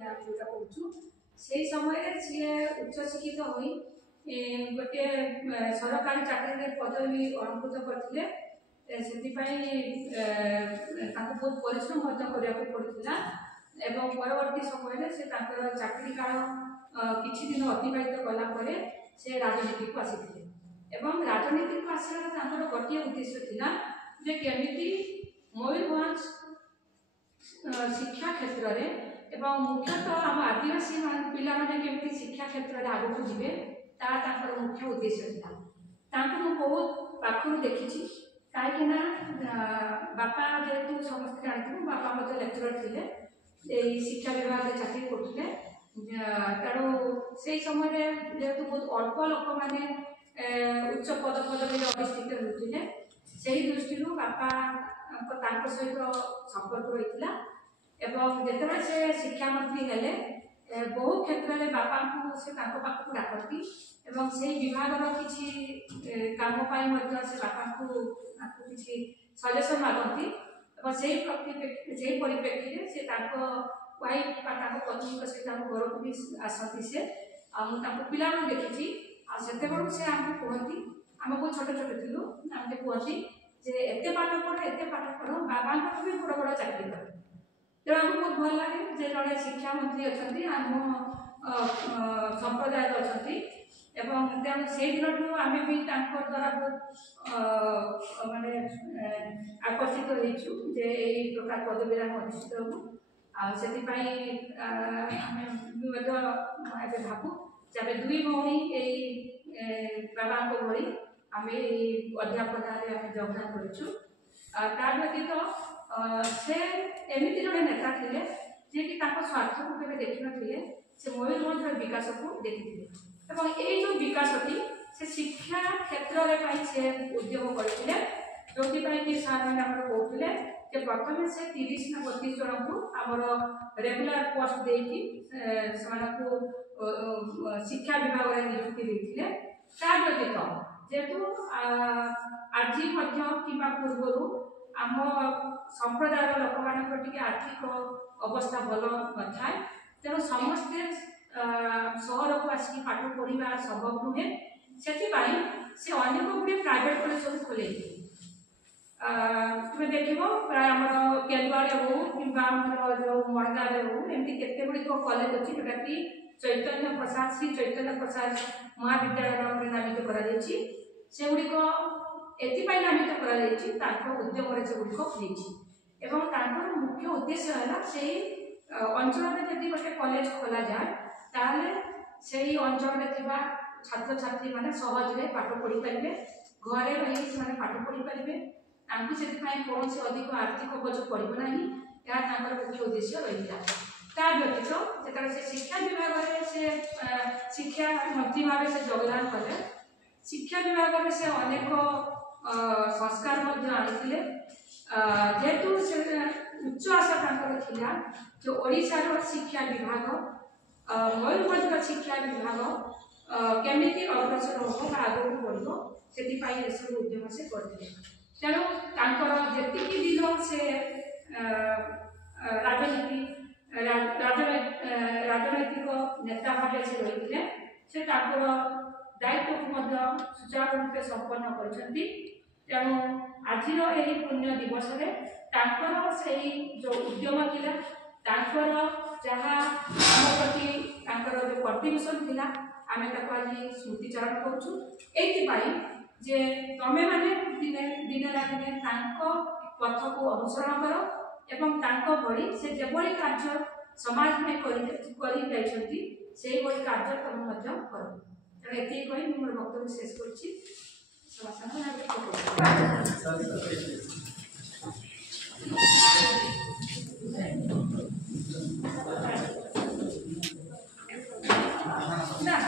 जोटा करूँ से समय सी उच्च शिक्षित हो गोटे सरकारी चाकरी पदवी अलंकृत करते से बहुत परिश्रम करने पड़ता एवं परवर्ती समय से चाकरी काल किछि दिन अतिबाहित कलापर से राजनीति को आसी एवं राजनीति को आसार गोटे उद्देश्य थिला जे केमिति मयूरभंज शिक्षा क्षेत्र में एवं मुख्यतः आम आदिवासी पिला माने केमिति शिक्षा क्षेत्र में आगक जीवे तार मुख्य उद्देश्य था बहुत पाखु देखी कहीं बापा जेहेतु समस्त जानते बापा मत लेक्चरर थे शिक्षा विभाग चाकरी करते तेणु से समय जेहेतु बहुत अल्प लोक मैंने उच्च पद पदवी अधिष्ठित होते से दृष्टि बापा सहित संपर्क रही एवं जिते से शिक्षा मंत्री हेले बहु क्षेत्र में बापा को से पाखक डाकती एवं से विभाग किसी काम से बापा को किसी सजेसन मागती से परिप्रेक्षी में से वाइफ पत्नी सहित घर को भी आसती से पिला देखी से से आमको कहती आमको छोट छोट थिलु आमके कहती जे एते पाठ पढ़ बाबा भी बड़ बड़ चाकरी कर तेणु आमको बहुत भल लगे जे जड़े शिक्षा मंत्री अच्छा आम संप्रदाय अच्छा तेणु से दिन आम भी द्वारा बहुत माने आकर्षित होइछु जे एई प्रकार पदवी अधिष्ठित हबु से भावु जब दुई भौणी बाबा भली आम अध्यापना योगदान करूँ व्यतीत से एमती जड़े नेता थे जी कि स्वार्थ को केवे देखी नी से मयूरभंज विकास को देखी ये जो विकास थी से शिक्षा क्षेत्र में से उद्यम करते जो कि सार मैंने कहते प्रथम से 30 ना 32 जन को आमर रेगुलर पोस्ट देकी शिक्षा विभाग में नियुक्ति देते व्यतीत जेहेतु आज कि पूर्व आम संप्रदाय लोक मान आर्थिक अवस्था भल न था तेणु समस्ते सहर को आसिक पाठ पढ़ा संभव नुहे से अनेक गुड़े प्राइवेट कॉलेज सब खोल तुम्हें देख प्राय आम केन्दुआड़े हो कि जो महंगारे हो एमती केते गुड़िक कॉलेज अच्छी जोटा कि चैतन्य प्रसाद श्री चैतन्य प्रसाद महाविद्यालय नाम नामित करगुड़िक एपाई नामित करद्यम से गुड़िक मुख्य उद्देश्य है से अंचल में जब गोटे कॉलेज खोल जाए ताले से अंचल में छात्र छात्री मैंने सहज पाठ पढ़ी पारे घरे रही पाठ पढ़ी पारे कौन से अधिक आर्थिक बोझ पड़ना यहाँ मुख्य उद्देश्य रहा व्यतीत जो से शिक्षा विभाग में से शिक्षा मंत्री भाव से योगदान कले शिक्षा विभाग में से अनेक संस्कार आनी जेहेतु से उच्च आशा था जो ओडिशार शिक्षा विभाग मयूरभंज शिक्षा विभाग केमिति अग्रसर हम आगे बढ़ो से सब उद्यम से करते तेणु जी दिन से राजनैतिक नेता भाव से रही से दायित्व को सुचारू रूप संपन्न करछंती तेणु आज यही पुण्य दिवस से जो उद्यम थिला जहाँ आम प्रति जो कंट्रीब्यूशन थिला आम आज स्मृतिचारण करूँ जे तमे माने दिने दिने ना दिने पथ को अनुसरण कर एवं भली से जेभली कार्य समाज में करी जाइछंती सेही भली कार्य तुम कर तेणु एति कही मोर वक्तव्य शेष करछि ना